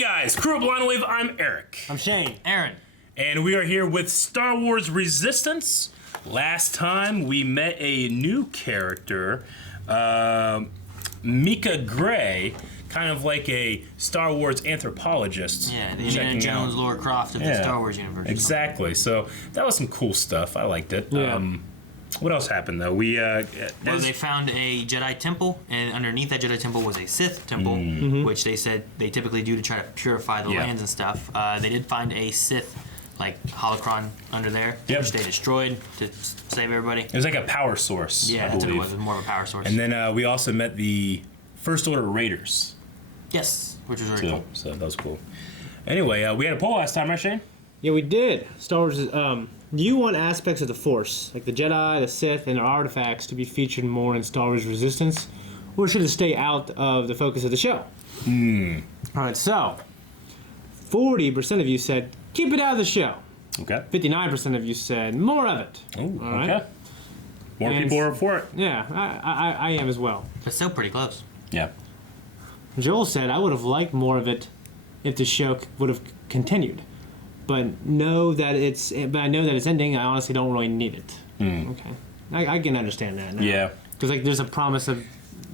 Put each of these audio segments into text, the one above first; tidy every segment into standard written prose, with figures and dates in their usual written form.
guys, Crew of Blind Wave, I'm Eric. I'm Shane. Aaron. And we are here with Star Wars Resistance. Last time we met a new character, Mika Gray, kind of like a Star Wars anthropologist. Yeah, the Indiana Jones, Laura Croft of the Star Wars universe. Exactly. So that was some cool stuff. I liked it. Yeah. What else happened though? They found a Jedi temple, and underneath that Jedi temple was a Sith temple, which they said they typically do to try to purify the lands and stuff. They did find a Sith, like, holocron under there, which they destroyed to save everybody. It was like a power source. Yeah, that's what it was. It was more of a power source. And then we also met the First Order Raiders. Yes, which was really cool. So that was cool. Anyway, we had a poll last time, right, Shane? Yeah, we did. Star Wars is, do you want aspects of the Force, like the Jedi, the Sith, and their artifacts, to be featured more in Star Wars Resistance? Or should it stay out of the focus of the show? Alright, so 40% of you said, keep it out of the show. Okay. 59% of you said, more of it. Oh, okay. Right? More people are for it. Yeah, I am as well. But still pretty close. Yeah. Joel said, I would have liked more of it if the show would have continued. But I know that it's ending. I honestly don't really need it. Okay, I can understand that now. Yeah. Because like there's a promise of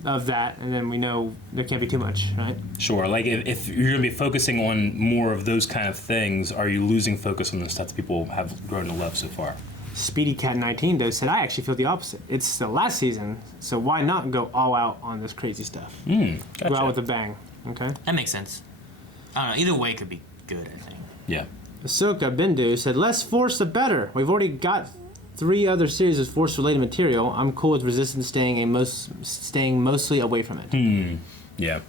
that, and then we know there can't be too much, right? Sure. Like if you're gonna be focusing on more of those kind of things, are you losing focus on the stuff that people have grown to love so far? Speedy Cat 19 though said, I actually feel the opposite. It's the last season, so why not go all out on this crazy stuff? Gotcha. Go out with a bang. Okay. That makes sense. I don't know. Either way could be good, I think. Yeah. Ahsoka Bindu said, less Force the better. We've already got 3 other series of Force-related material. I'm cool with Resistance staying mostly away from it. Yeah.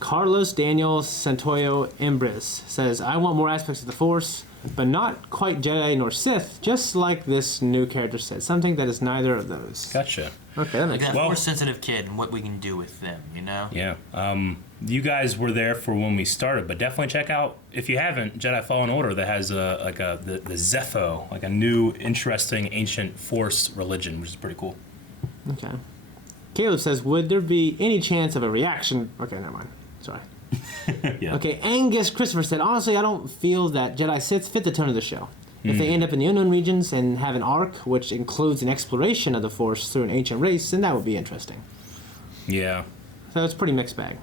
Carlos Daniel Santoyo Embris says, I want more aspects of the Force, but not quite Jedi nor Sith, just like this new character said. Something that is neither of those. Gotcha. Okay, that Like makes that sense. Force-sensitive kid and what we can do with them, you know? Yeah. You guys were there for when we started, but definitely check out, if you haven't, Jedi Fallen Order that has the Zepho, like a new, interesting, ancient Force religion, which is pretty cool. Okay. Caleb says, would there be any chance of a reaction? Okay, never mind. Sorry. Yeah. Okay, Angus Christopher said, honestly, I don't feel that Jedi Sith fit the tone of the show. If they end up in the unknown regions and have an arc which includes an exploration of the Force through an ancient race, then that would be interesting. Yeah. So it's pretty mixed bag.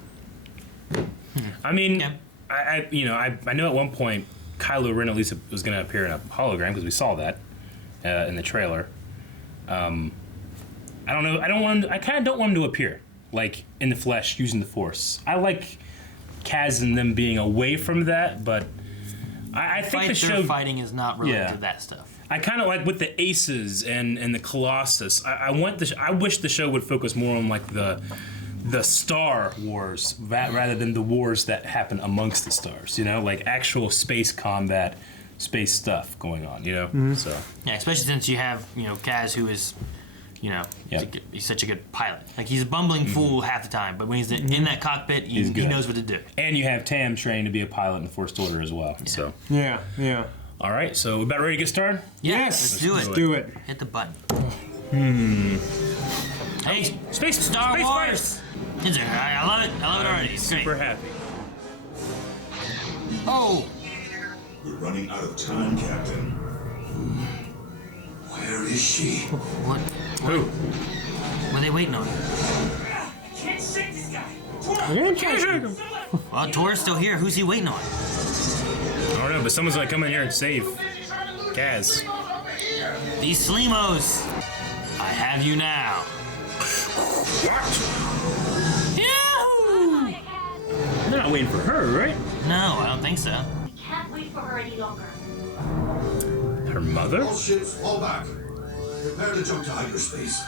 I mean, Yeah. I know at one point Kylo Ren at least was going to appear in a hologram because we saw that in the trailer. I don't know. I kind of don't want him to appear like in the flesh using the Force. I like Kaz and them being away from that, but I think the show fighting is not related to that stuff. I kind of like with the Aces and the Colossus. I wish the show would focus more on like the Star Wars rather than the wars that happen amongst the stars. You know, like actual space combat, space stuff going on. You know, so Yeah, especially since you have Kaz, who is he's such a good pilot. Like he's a bumbling fool half the time, but when he's in that cockpit, he knows what to do. And you have Tam trained to be a pilot in the First Order as well. Yeah. So Yeah. all right, so we about ready to get started? Yes, let's do it. Do it. Hit the button. Hey, Space Star Space Wars. I love it. I love it already. It's Super great. happy. Oh, We're running out of time, Captain. Where is she? what? Who? What are they waiting on? Can't shake this guy. Well, Tor's still here. Who's he waiting on? I don't know, but someone's gonna come in here and save Kaz. These Slimos. I have you now. Yahoo! They're not waiting for her, right? No, I don't think so. We can't wait for her any longer. Her mother? All ships, fall back. Prepare to jump to hyperspace.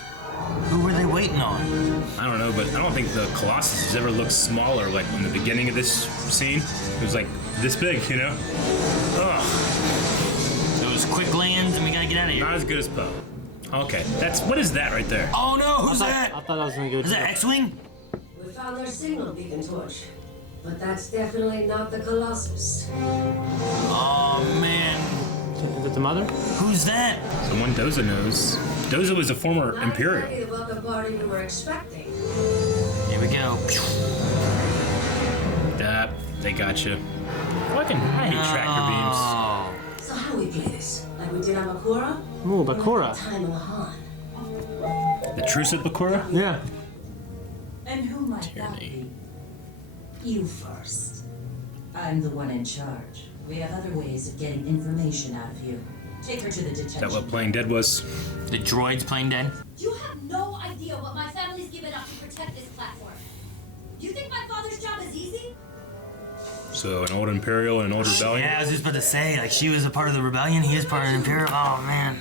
Who were they waiting on? I don't know, but I don't think the Colossus has ever looked smaller. Like in the beginning of this scene, it was like this big, you know? Ugh, Those quick lands, and we gotta get out of here. not as good as Poe. Okay, what is that right there? Oh no, who's I that? thought that was gonna go. Is that X-Wing? We found their signal beacon torch, but that's definitely not the Colossus. Oh man, Is it the mother? who's that? Someone Doza knows. Doza was a former Not Imperial. exactly the welcome party we were expecting. Here we go. They got you. I hate tractor beams. Oh. So how we play this? Like we did on Bakura? Ooh, Bakura. Time on Han. The truce at Bakura? Yeah. And who might that Tyranny. be? You first. I'm the one in charge. We have other ways of getting information out of you. Take her to the detention. Is that what Playing Dead was? The droid's playing dead. You have no idea what my family's given up to protect this platform. You think my father's job is easy? So an old Imperial and an old Rebellion? Yeah, I was just about to say, like, she was a part of the rebellion, he was part of the Imperial. Oh, man.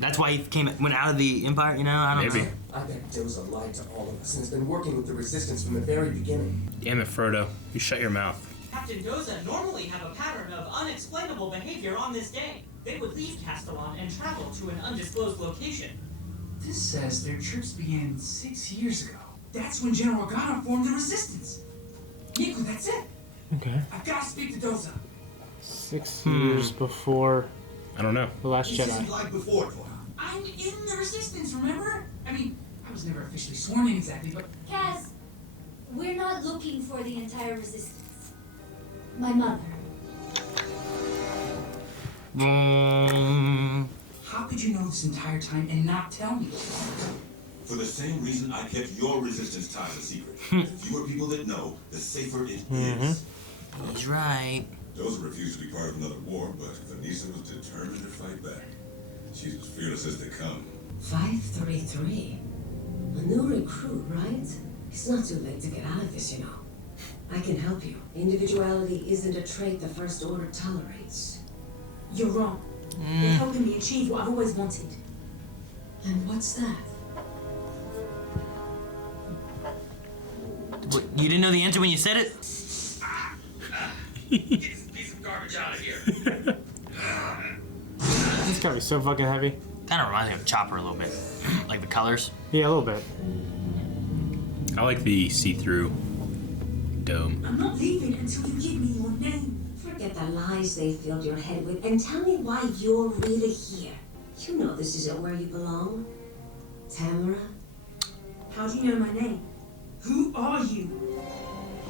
That's why he went out of the Empire, you know? I don't Maybe. know. I bet Doza lied to all of us and has been working with the Resistance from the very beginning. Damn it, Frodo. You shut your mouth. Captain Doza normally have a pattern of unexplainable behavior on this day. They would leave Castellon and travel to an undisclosed location. This says their trips began 6 years ago. That's when General Organa formed the Resistance. Nico, that's it. Okay. I've got to speak to Doza. 6 years before I don't know. The Last He says he Jedi. lied before, Tora. I'm in the Resistance, remember? I mean, I was never officially sworn in exactly, but Kaz, we're not looking for the entire resistance. My mother. how could you know this entire time and not tell me? For the same reason I kept your resistance ties a secret. The fewer people that know, the safer it is. He's right. Doza refused to be part of another war, but Vanessa was determined to fight back. She's as fearless as they come. 533. A new recruit, right? It's not too late to get out of this, you know. I can help you. Individuality isn't a trait the First Order tolerates. You're wrong. They're helping me achieve what I've always wanted. And what's that? What, you didn't know the answer when you said it? Get this piece of garbage out of here. This gotta be so fucking heavy. Kind of reminds me of Chopper a little bit. Like the colors. Yeah, a little bit. I like the see-through dome. I'm not leaving until you give me your name. Forget the lies they filled your head with and tell me why you're really here. You know this isn't where you belong. Tamara? How do you know my name? Who are you?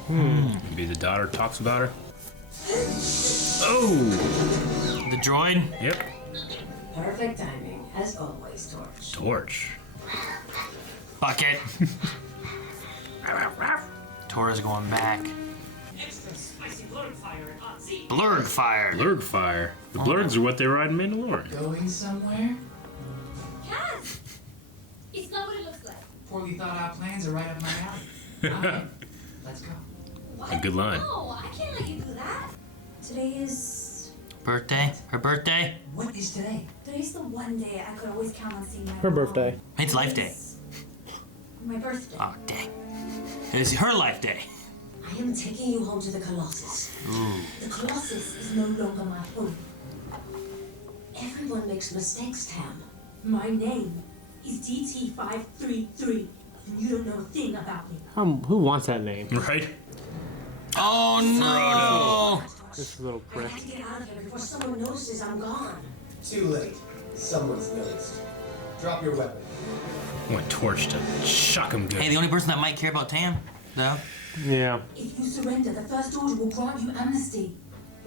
Maybe the daughter talks about her. Oh! The droid. Yep. Perfect timing, as always, Torch. Torch. Bucket. Tora's going back. Extra spicy blurred fire and hot seat. Blurg fire. Blurg fire. The Blurgs are what they ride in Mandalorian. Going somewhere? Kaz! It's not what it looks like. Poorly thought out plans are right up my alley. I'm in. Let's go. What? A good line. No, I can't let you do that. Today is... Birthday. Her birthday. What is today? Today's the one day I could always count on seeing my Her mom. birthday. It's life day. My birthday. Oh, dang. It's her life day. I am taking you home to the Colossus. The Colossus is no longer my home. Everyone makes mistakes, Tam. My name is DT533, and you don't know a thing about me. Who wants that name? Right? Oh, no. This little I prick. have to get out of here before someone notices I'm gone. Too late. Someone's noticed. Drop your weapon. I want Torch to shock him good. Hey, the only person that might care about Tam, though. Yeah. If you surrender, the First Order will grant you amnesty.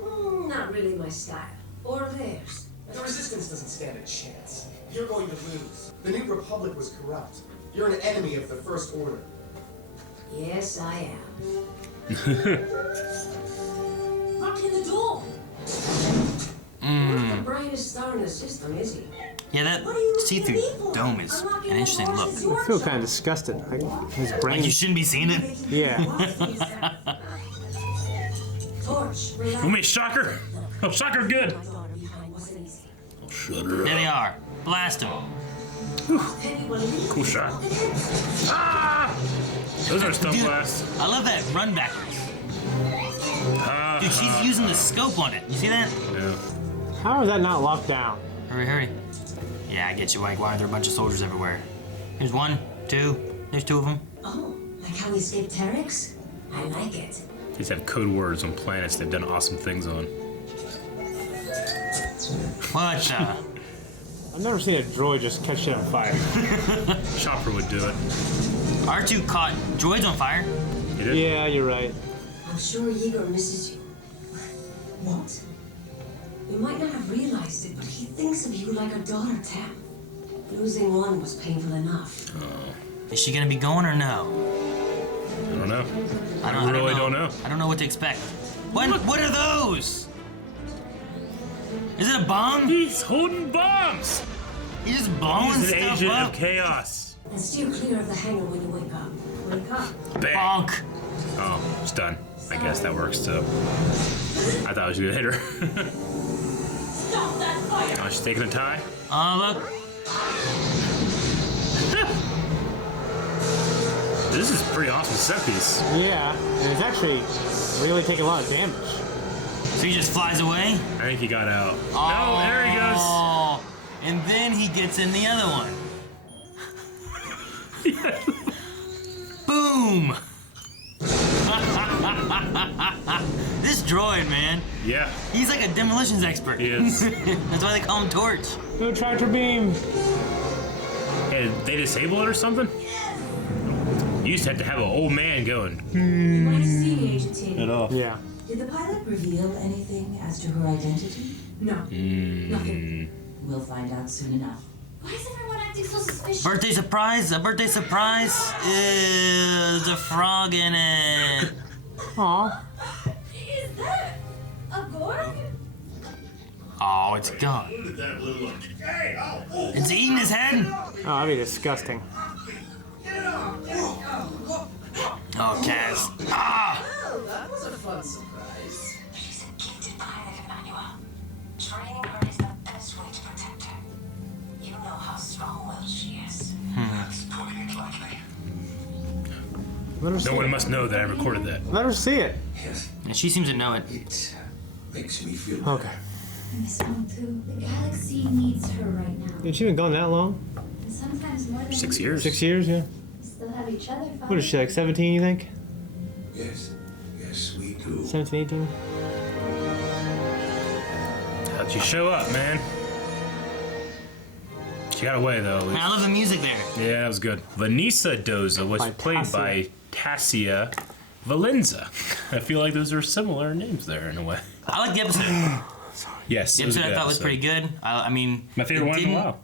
Not really my style. Or theirs. The Resistance doesn't stand a chance. You're going to lose. The New Republic was corrupt. You're an enemy of the First Order. Yes, I am. Lock in the door. Not the brightest star in the system, is he? Yeah, that What are you see-through looking at me for? dome is I'm locking an the interesting doors. look. It's I your feel job. kind of disgusted. Like, his brain. Like you shouldn't be seeing it. Yeah. Torch, relax. Want me to shock her? Oh, shock her good. My daughter behind wasn't easy. Shut her There up. they are. Blast them. Can you believe Cool shot. Ah! Those are stun Dude, blasts. I love that run backwards. Dude, she's using the scope on it. You see that? Yeah. How is that not locked down? Hurry, hurry. Yeah, I get you, Mike. Why are there a bunch of soldiers everywhere? There's one, two. There's two of them. Oh, like how we escaped Terex? I like it. They just have code words on planets they've done awesome things on. What the? I've never seen a droid just catch shit on fire. Chopper would do it. R2 caught droids on fire. He did? Yeah, you're right. I'm sure Igor misses you. What? You might not have realized it, but he thinks of you like a daughter, Tam. Losing one was painful enough. Is she gonna be going or no? I don't know. I really don't know. I don't know what to expect. What are those? Is it a bomb? He's holding bombs. He's just blowing He's an stuff agent up. of chaos. And steer clear of the hangar when you wake up. Wake up. Bang. Bonk. Oh, it's done. I guess that works too. I thought I was gonna hit her. Stop that fire! Oh, she's taking a tie. Look. This is a pretty awesome set piece. Yeah, and it's actually really taking a lot of damage. So he just flies away? I think he got out. Oh, No, there he goes. And then he gets in the other one. Boom! This droid, man. Yeah, He's like a demolitions expert. he is. That's why they call him Torch. No tractor beam. Hey, they disable it or something? You used to have an old man going. Nice seeing Agent T. It off. Yeah. Did the pilot reveal anything as to her identity? No. Nothing. We'll find out soon enough. Why is everyone acting so suspicious? Birthday surprise? A birthday surprise? There's a frog in it. Aw. Is that a Gorg? Oh, it's gone. It's eating his head. Oh, that'd be disgusting. Oh, Kaz. Ah! Well, that was a fun surprise. She's a gifted pilot, Emmanuel. Training her is the best way to protect her. You know how strong-willed she is. That's putting it lightly. Let her see No one it. must know that I recorded that. Let her see it. Yes, And she seems to know it. it makes me feel better. Okay. I miss Mom too. The galaxy needs her right now. Has she been gone that long? And sometimes more than 6 years. 6 years, yeah. We still have each other. What is she, like 17, you think? Yes, yes, we do. 17, 18? How'd you show up, man? She got away though. At least. I love the music there. Yeah, that was good. Vanessa Doza was By played Tassia. by Tassia Valenza. I feel like those are similar names there in a way. I like the episode. Yes, The it was a episode I good thought was episode. pretty good. I mean, My favorite it one in a didn't- while.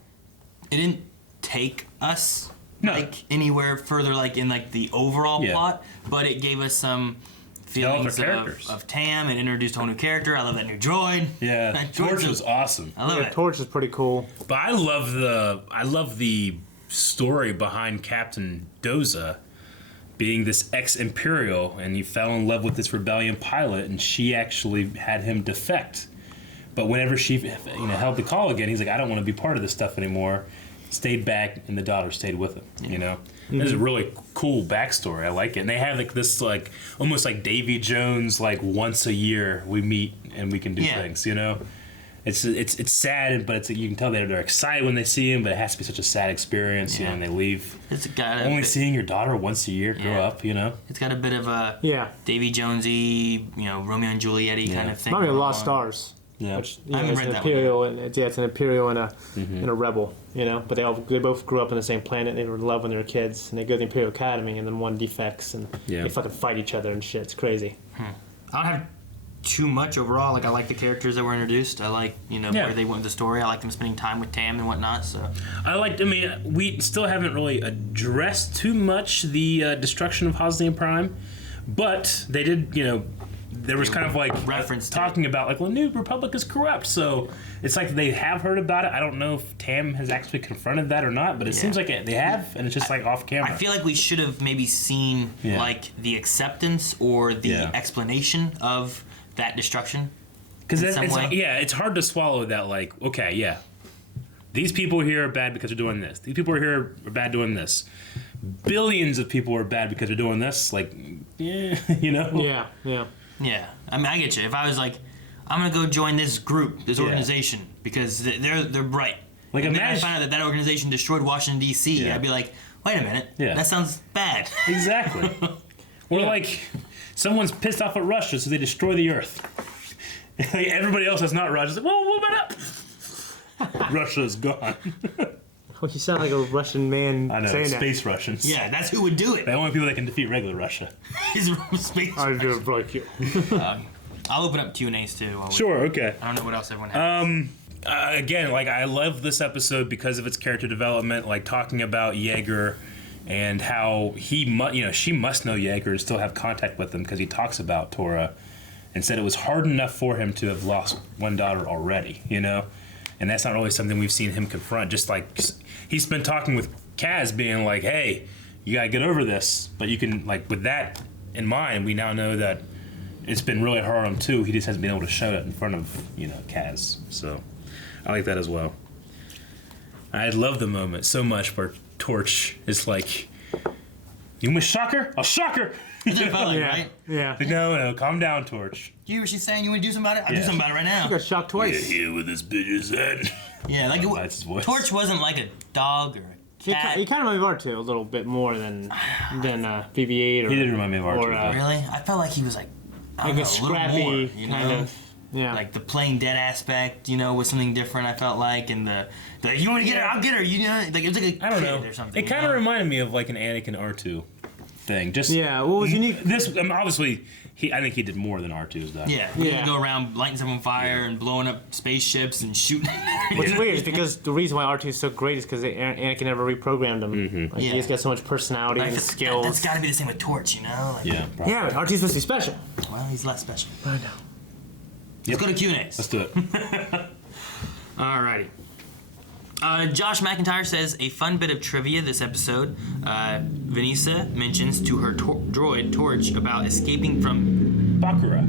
It didn't take us No. like anywhere further, like in like the overall Yeah. plot, but it gave us some Developed feelings our characters. of Tam and introduced a whole new character. I love that new droid. Yeah, That Torch droid's was awesome. I love Yeah, it. Torch is pretty cool. But I love the story behind Captain Doza being this ex-Imperial, and he fell in love with this rebellion pilot, and she actually had him defect. But whenever she, held the call again, he's like, I don't want to be part of this stuff anymore. Stayed back, and the daughter stayed with him. You know, this is a really cool backstory. I like it, and they have like this almost like Davy Jones, like once a year we meet and we can do things. You know, it's sad, but you can tell they're excited when they see him, but it has to be such a sad experience. You know, and they leave. It's got a Only bit, seeing your daughter once a year grow up. You know, It's got a bit of a Yeah. Davy Jonesy, Romeo and Juliet kind of thing. Remind me of going Lost on. Stars. yeah. Which I haven't it's read an that one Imperial and it's an Imperial and a rebel, but they both grew up on the same planet. They were in love when they were kids, and they go to the Imperial Academy, and then one defects, and Yeah. they fucking fight each other and shit. It's crazy. I don't have too much overall. Like I like the characters that were introduced. I like where they went with the story. I like them spending time with Tam and whatnot. So we still haven't really addressed too much the destruction of Hosnian Prime, but they did, there was kind of like reference to talking about like, well, New Republic is corrupt, so it's like they have heard about it. I don't know if Tam has actually confronted that or not, but it seems like they have, and it's just like off camera. I feel like we should have maybe seen like the acceptance or the explanation of that destruction. Because in some way. it's hard to swallow that. Like, okay, yeah, these people here are bad because they're doing this. These people here are bad doing this. Billions of people are bad because they're doing this. Like, Yeah. Yeah, I mean, I get you. If I was like, I'm gonna go join this group, this organization, because they're bright. Like, and then I imagine- find out that organization destroyed Washington D.C. Yeah. I'd be like, wait a minute, Yeah. that sounds bad. Exactly. Or like, someone's pissed off at Russia, so they destroy the Earth. Like, everybody else that's not Russia. Like, well, what about up? Russia's gone. Oh, you sound like a Russian man I know, saying space Russians. Yeah, that's who would do it. The only people that can defeat regular Russia. Is space. that. I do it like you. I'll open up Q&As too. Sure, okay. I don't know what else everyone has. Again, like, I love this episode because of its character development, like talking about Jaeger and how she must know Jaeger and still have contact with him because he talks about Tora and said it was hard enough for him to have lost one daughter already, you know? And that's not really something we've seen him confront. Just like he's been talking with Kaz, being like, hey, you gotta get over this. But you can, like, with that in mind, we now know that it's been really hard on him too. He just hasn't been able to show it in front of, Kaz. So I like that as well. I love the moment so much where Torch is like, you want me to shock her? I'll shock her! Right? Yeah. No, calm down, Torch. You hear what she's saying? You want to do something about it? I'll do something about it right now. You got shocked twice. Here with this bitch's head. Yeah, like That's his voice. Torch wasn't like a dog or a cat. He kind of reminded me of R2 a little bit more than BB-8 or. He did remind me of R2. Really? I felt like he was like I don't like know, a scrappy little more, you kind know? of. Yeah. Like the playing dead aspect, was something different. I felt like, and the you want to get her, I'll get her. Like it was like a I don't kid know. or something. It kind of reminded me of like an Anakin R2 thing. Just what was unique? This obviously, I think he did more than R2's done. Yeah, he had to go around lighting stuff on fire and blowing up spaceships and shooting. What's weird is because the reason why R2 is so great is because Anakin never reprogrammed him. Mm-hmm. Like, he's got so much personality and skills. That's got to be the same with Torch, Like, yeah. Probably. Yeah, but R2's supposed to be special. Well, he's less special. I know. Let's go to Q&As. Let's do it. Alrighty. Josh McIntyre says, a fun bit of trivia this episode. Vanessa mentions to her droid, Torch, about escaping from Bakura.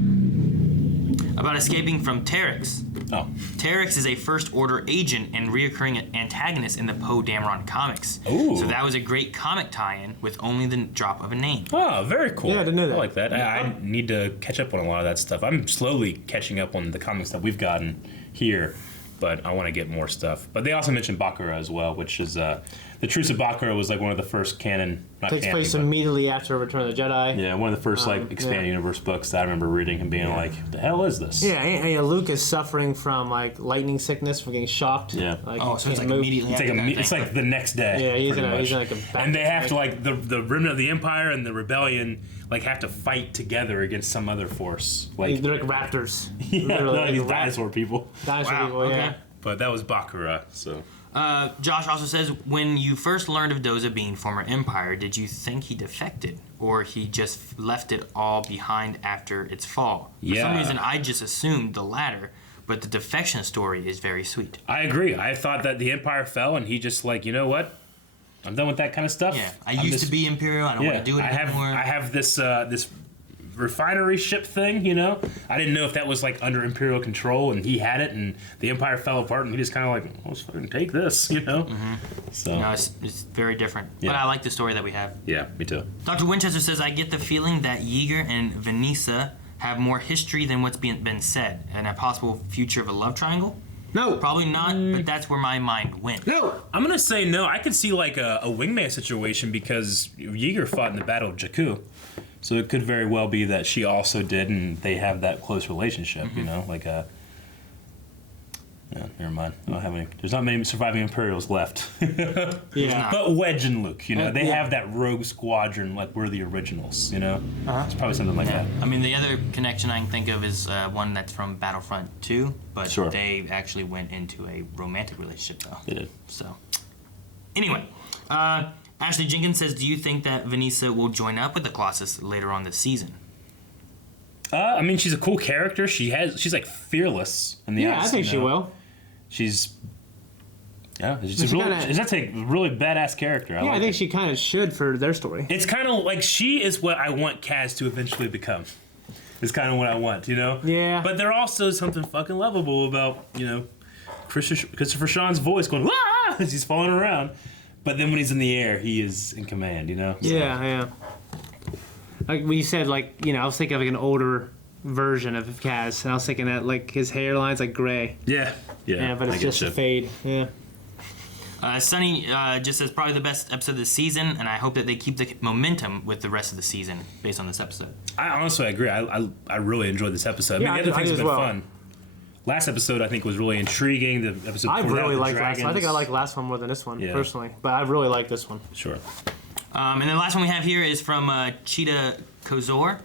Terex. Oh. Terex is a First Order agent and reoccurring antagonist in the Poe Dameron comics. Ooh. So that was a great comic tie-in with only the drop of a name. Oh, very cool. Yeah, I didn't know that. I like that. I need to catch up on a lot of that stuff. I'm slowly catching up on the comics that we've gotten here, but I want to get more stuff. But they also mentioned Bakura as well, which is the Truce of Bakura was like one of the first canon. Takes place immediately after Return of the Jedi. Yeah, one of the first expanded universe books that I remember reading and being like, "The hell is this?" Yeah, Luke is suffering from like lightning sickness from getting shocked. Yeah. Like, so it's like move. immediately. It's like the next day. Yeah, he's pretty in much. like a. And they have to like the remnant of the Empire and the Rebellion have to fight together against some other force. Like they're like raptors. yeah, Literally, these like dinosaur people. Dinosaur Wow, people. okay. Yeah. But that was Bakura. So Josh also says, when you first learned of Doza being former Empire, did you think he defected, or he just left it all behind after its fall? For some reason, I just assumed the latter, but the defection story is very sweet. I agree. I thought that the Empire fell, and he just you know what? I'm done with that kind of stuff. Yeah, I used to be Imperial. I don't want to do it anymore. I have this this refinery ship thing. I didn't know if that was under Imperial control, and he had it, and the Empire fell apart, and he just kind of let's fucking take this. Mm-hmm. So no, it's very different. Yeah. But I like the story that we have. Yeah, me too. Dr. Winchester says, I get the feeling that Yeager and Vanessa have more history than what's been said, and a possible future of a love triangle. No. Probably not, but that's where my mind went. No. I'm gonna say no. I could see a wingman situation because Yeager fought in the Battle of Jakku, so it could very well be that she also did, and they have that close relationship. Mm-hmm. Yeah, never mind. I don't have any. There's not many surviving Imperials left. Yeah. But Wedge and Luke, they have that rogue squadron we're the originals. It's probably something like that. I mean, the other connection I can think of is one that's from Battlefront 2, but Sure. they actually went into a romantic relationship, though. They did. So, anyway, Ashley Jenkins says, do you think that Vanessa will join up with the Colossus later on this season? I mean, she's a cool character. She's fearless in the eyes. I think she will. She's that's a really badass character. I think she kind of should for their story. It's kind of she is what I want Kaz to eventually become. It's kind of what I want, Yeah. But there also is something fucking lovable about, Christopher Sean's voice going, "Ah!" as he's falling around. But then when he's in the air, he is in command, So. Yeah. Like when you said, I was thinking of an older version of Kaz, and I was thinking that his hairline's gray. Yeah. Yeah, but it's just a fade. Yeah. Sunny just says, probably the best episode of the season, and I hope that they keep the momentum with the rest of the season based on this episode. I honestly agree. I really enjoyed this episode. Yeah, I mean, the other I things do have as been well. fun. last episode I think was really intriguing. The episode I before that, really the liked last one. I think I dragons. like last one more than this one, Yeah. personally. But I really like this one. Sure. And then the last one we have here is from Cheetah Kozor.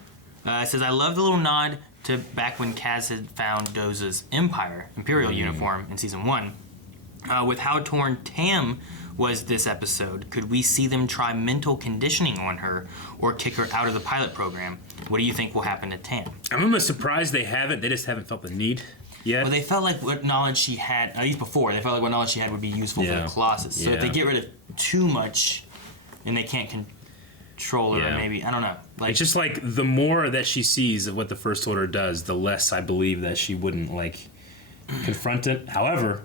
It says, I love the little nod to back when Kaz had found Doza's Imperial uniform in Season 1. With how torn Tam was this episode, could we see them try mental conditioning on her or kick her out of the pilot program? What do you think will happen to Tam? I'm almost surprised they haven't. They just haven't felt the need yet. Well, they felt like what knowledge she had, at least before, they felt like what knowledge she had would be useful for the Colossus. So if they get rid of too much and they can't control her, maybe, I don't know. Like, it's just like the more that she sees of what the First Order does, the less I believe that she wouldn't like confront it. However,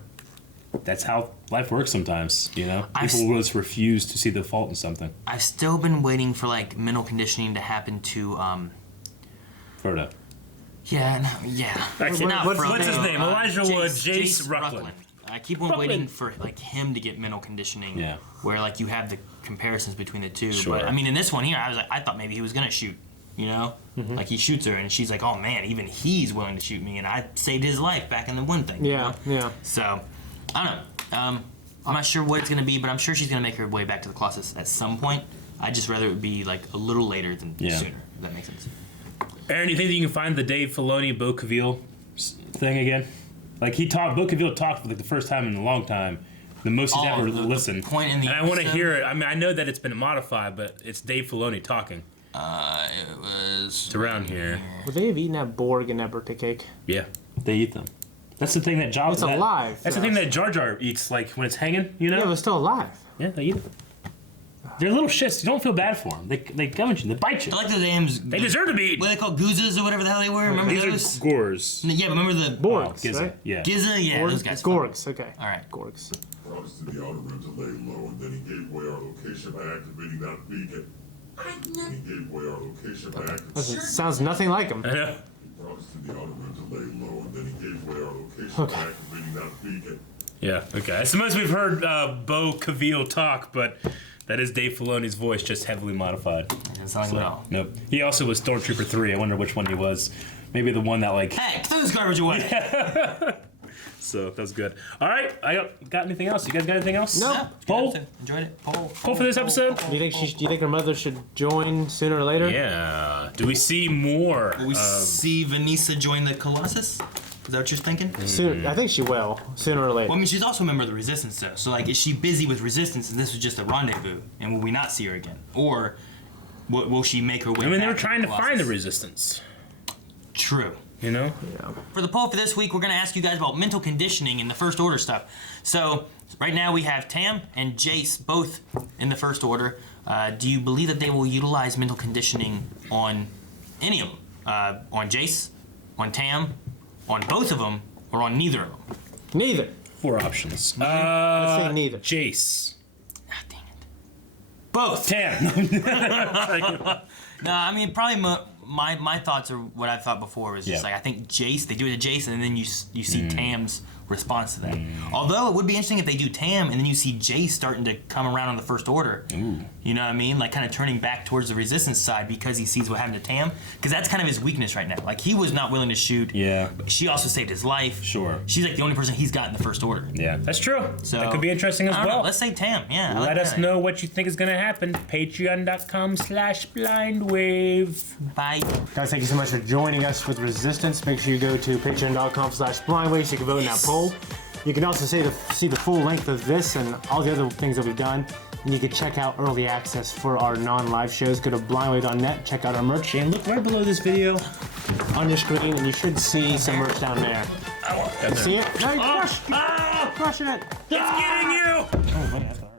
that's how life works sometimes, you know? People will just refuse to see the fault in something. I've still been waiting for like mental conditioning to happen to Frodo. Yeah. Not What's Frodo, his name? Elijah Wood, Jace Rucklin. Rucklin. I keep on waiting for like him to get mental conditioning. Yeah. Where like you have the comparisons between the two. Sure. But I mean, in this one here, I thought maybe he was gonna shoot. You know, like he shoots her, and she's like, "Oh man, even he's willing to shoot me," and I saved his life back in the one thing. Yeah, you know? So, I don't know. I'm not sure what it's gonna be, but I'm sure she's gonna make her way back to the Colossus at some point. I'd just rather it be like a little later than sooner. If that makes sense. Aaron, you think that you can find the Dave Filoni, Bo Cavil thing again? Like Bo Cavil talked for like the first time in a long time, the most he's ever listened. Point in the and I want to hear it. I mean, I know that it's been modified, but it's Dave Filoni talking. It was. It's around here. Would they have eaten that Borg in that birthday cake? Yeah, they eat them. That's the thing that Jar. It's alive. That's the thing that Jar Jar eats, like when it's hanging. You know. Yeah, but it's still alive. Yeah, they eat it. They're little shits. You don't feel bad for them. They come at you. They bite you. I like the names. They deserve to be eaten. What are they called? Goozas or whatever the hell they were? Remember These those? are Gors. Yeah, but remember the Borgs, Giza. right? Yeah. Giza, yeah, those guys. Gorgs, okay. All right. Gorgs. Promised to the outer rim to lay low, and then he gave away our location by activating that beacon. He gave away our location by activating. Sounds nothing like him. I know. He promised to the outer rim to lay low, and then he gave away our location by activating that beacon. Yeah, okay. That's the most we've heard Bo Cavil talk, but that is Dave Filoni's voice, just heavily modified. It's not well. Nope. He also was Stormtrooper 3. I wonder which one he was. Maybe the one that, like... Hey, throw this garbage away! So, that was good. All right. I got anything else? You guys got anything else? No. Yeah, Poll? enjoyed it. Poll For this episode? Do you think her mother should join sooner or later? Yeah. Do we see more? Will we see Vanessa join the Colossus? Is that what you're thinking? Soon, I think she will, sooner or later. Well, I mean, she's also a member of the Resistance, though. So, like, is she busy with Resistance and this was just a rendezvous? And will we not see her again? Or will she make her way back? I mean, they were to trying to Colossus? find the Resistance. True. You know? For the poll for this week, we're going to ask you guys about mental conditioning and the First Order stuff. So, right now we have Tam and Jace both in the First Order. Do you believe that they will utilize mental conditioning on any of them? On Jace? On Tam? On both of them? Or on neither of them? Neither. 4 options. Let's say neither. Jace. Ah, dang it. Both! Tam. No, I mean, probably my thoughts are what I thought before was just like, I think Jace, they do it to Jace, and then you see Tam's response to that. Although it would be interesting if they do Tam, and then you see Jace starting to come around on the First Order. You know what I mean? Like, kind of turning back towards the Resistance side because he sees what happened to Tam. Because that's kind of his weakness right now. Like, he was not willing to shoot. Yeah. But she also saved his life. Sure. She's like the only person he's got in the First Order. Yeah, that's true. So that could be interesting as I don't well. know, let's say Tam. Yeah. I Let like us that. know what you think is going to happen. Patreon.com/blindwave. Bye. Guys, thank you so much for joining us with Resistance. Make sure you go to patreon.com/blindwave so you can vote in that poll. You can also see the full length of this and all the other things that we've done. And you can check out early access for our non-live shows. Go to blindwave.net, check out our merch, and look right below this video on your screen, and you should see some merch down there. You see it? No, you're crushing it. It's getting you! Oh, buddy, that's all right.